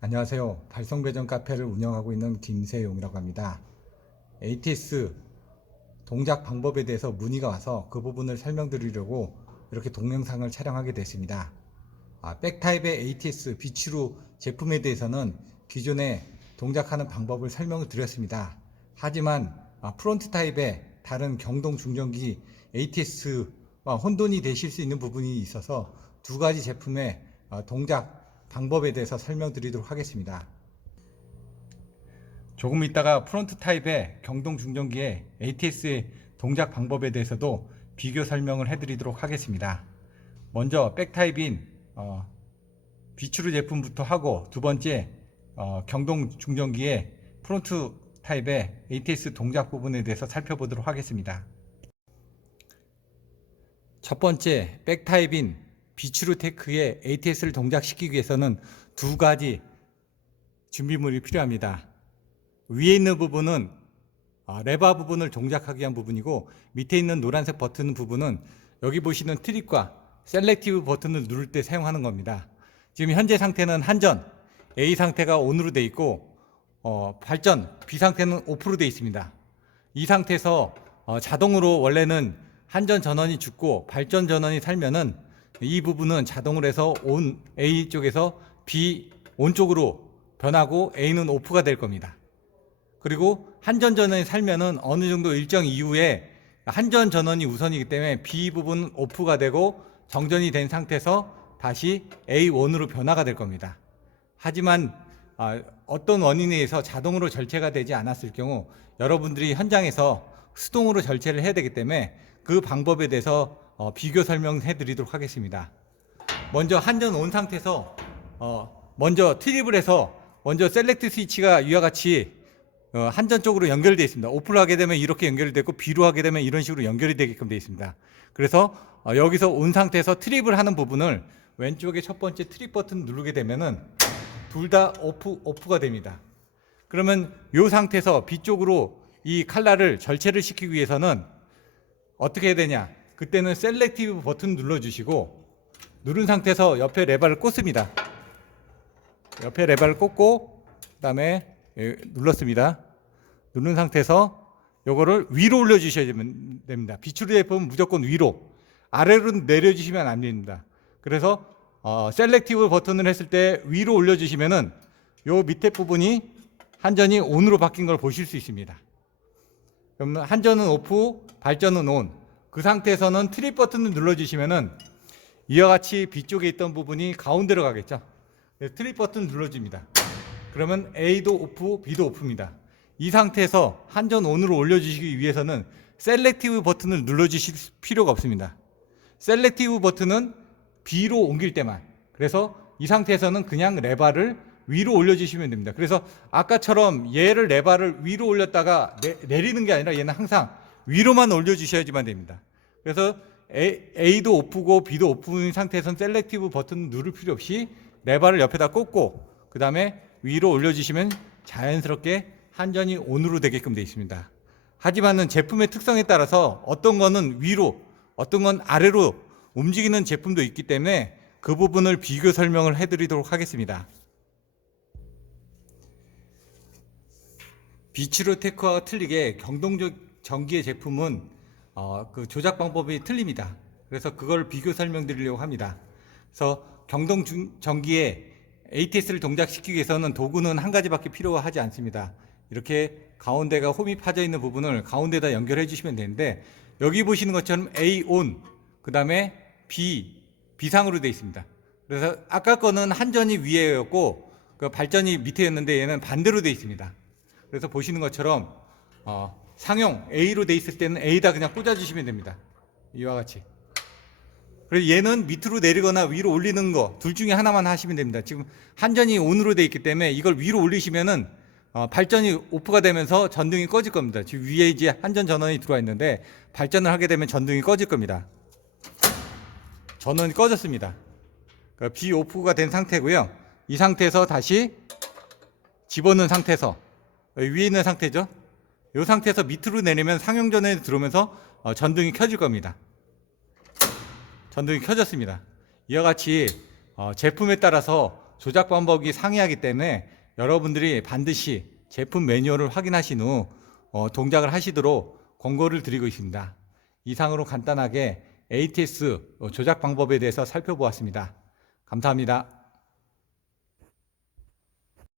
안녕하세요. 달성배전 카페를 운영하고 있는 김세용이라고 합니다. ATS 동작 방법에 대해서 문의가 와서 그 부분을 설명드리려고 이렇게 동영상을 촬영하게 됐습니다. 백타입의 ATS 비추루 제품에 대해서는 기존에 동작하는 방법을 설명을 드렸습니다. 하지만 프론트 타입의 다른 경동 중전기 ATS와 혼돈이 되실 수 있는 부분이 있어서 두 가지 제품의 동작 방법에 대해서 설명드리도록 하겠습니다. 조금 있다가 프론트 타입의 경동 중전기의 ATS의 동작 방법에 대해서도 비교 설명을 해드리도록 하겠습니다. 먼저 백 타입인 비추르 제품부터 하고, 두 번째 경동 중전기의 프론트 타입의 ATS 동작 부분에 대해서 살펴보도록 하겠습니다. 첫 번째 백 타입인 비추르 테크의 ATS를 동작시키기 위해서는 두 가지 준비물이 필요합니다. 위에 있는 부분은 레바 부분을 동작하기 위한 부분이고, 밑에 있는 노란색 버튼 부분은 여기 보시는 트릭과 셀렉티브 버튼을 누를 때 사용하는 겁니다. 지금 현재 상태는 한전 A 상태가 ON으로 되어 있고, 발전 B 상태는 OFF로 되어 있습니다. 이 상태에서 자동으로 원래는 한전 전원이 죽고 발전 전원이 살면은 이 부분은 자동으로 해서 ON A 쪽에서 B ON 쪽으로 변하고 A는 OFF가 될 겁니다. 그리고 한전 전원이 살면은 어느 정도 일정 이후에 한전 전원이 우선이기 때문에 B 부분 OFF가 되고 정전이 된 상태에서 다시 A1으로 변화가 될 겁니다. 하지만 어떤 원인에 의해서 자동으로 절제가 되지 않았을 경우 여러분들이 현장에서 수동으로 절제를 해야 되기 때문에 그 방법에 대해서 비교 설명해 드리도록 하겠습니다. 먼저 한전 온 상태에서 먼저 트립을 해서 먼저 셀렉트 스위치가 이와 같이 한전 쪽으로 연결되어 있습니다. 오프를 하게 되면 이렇게 연결이 되고 B로 하게 되면 이런 식으로 연결이 되게끔 되어 있습니다. 그래서 여기서 온 상태에서 트립을 하는 부분을 왼쪽에 첫 번째 트립 버튼 누르게 되면은 둘 다 오프가 됩니다. 그러면 이 상태에서 B 쪽으로 이 칼날을 절체를 시키기 위해서는 어떻게 해야 되냐? 그때는 셀렉티브 버튼 눌러주시고, 누른 상태에서 옆에 레버를 꽂습니다. 옆에 레버를 꽂고 그 다음에 눌렀습니다. 누른 상태에서 요거를 위로 올려주셔야 됩니다. 비추르 제품은 무조건 위로, 아래로 내려주시면 안 됩니다. 그래서 셀렉티브 버튼을 했을 때 위로 올려주시면은 요 밑에 부분이 한전이 ON으로 바뀐 걸 보실 수 있습니다. 그러면 한전은 OFF, 발전은 ON. 그 상태에서는 트립 버튼을 눌러주시면은 이와 같이 B 쪽에 있던 부분이 가운데로 가겠죠. 트립 버튼 눌러줍니다. 그러면 A도 OFF, B도 OFF입니다. 이 상태에서 한전 ON으로 올려주시기 위해서는 셀렉티브 버튼을 눌러주실 필요가 없습니다. 셀렉티브 버튼은 B로 옮길 때만. 그래서 이 상태에서는 그냥 레바를 위로 올려주시면 됩니다. 그래서 아까처럼 얘를 레바를 위로 올렸다가 내리는 게 아니라 얘는 항상 위로만 올려주셔야지만 됩니다. 그래서 A도 오프고 B도 오프인 상태에서는 셀렉티브 버튼 누를 필요 없이 레바를 옆에다 꽂고 그 다음에 위로 올려주시면 자연스럽게 한전이 ON으로 되게끔 되어 있습니다. 하지만은 제품의 특성에 따라서 어떤 거는 위로, 어떤 건 아래로 움직이는 제품도 있기 때문에 그 부분을 비교 설명을 해드리도록 하겠습니다. 비추르 테크와 틀리게 경동 전기의 제품은 그 조작 방법이 틀립니다. 그래서 그걸 비교 설명드리려고 합니다. 그래서 경동 전기의 ATS를 동작시키기 위해서는 도구는 한 가지밖에 필요하지 않습니다. 이렇게 가운데가 홈이 파져 있는 부분을 가운데다 연결해 주시면 되는데, 여기 보시는 것처럼 A ON, 그 다음에 B B상으로 되어 있습니다. 그래서 아까 거는 한전이 위에였고 그 발전이 밑에였는데 얘는 반대로 되어 있습니다. 그래서 보시는 것처럼 상용 A로 되어 있을 때는 A다 그냥 꽂아주시면 됩니다. 이와 같이. 그래서 얘는 밑으로 내리거나 위로 올리는 거 둘 중에 하나만 하시면 됩니다. 지금 한전이 ON으로 되어 있기 때문에 이걸 위로 올리시면은 발전이 오프가 되면서 전등이 꺼질 겁니다. 지금 위에 이제 한전 전원이 들어와 있는데 발전을 하게 되면 전등이 꺼질 겁니다. 전원이 꺼졌습니다. B 오프가 된 상태고요. 이 상태에서 다시 집어넣은 상태에서 위에 있는 상태죠. 이 상태에서 밑으로 내리면 상용 전원이 들어오면서 전등이 켜질 겁니다. 전등이 켜졌습니다. 이와 같이 제품에 따라서 조작 방법이 상이하기 때문에 여러분들이 반드시 제품 매뉴얼을 확인하신 후 동작을 하시도록 권고를 드리고 있습니다. 이상으로 간단하게 ATS 조작 방법에 대해서 살펴보았습니다. 감사합니다.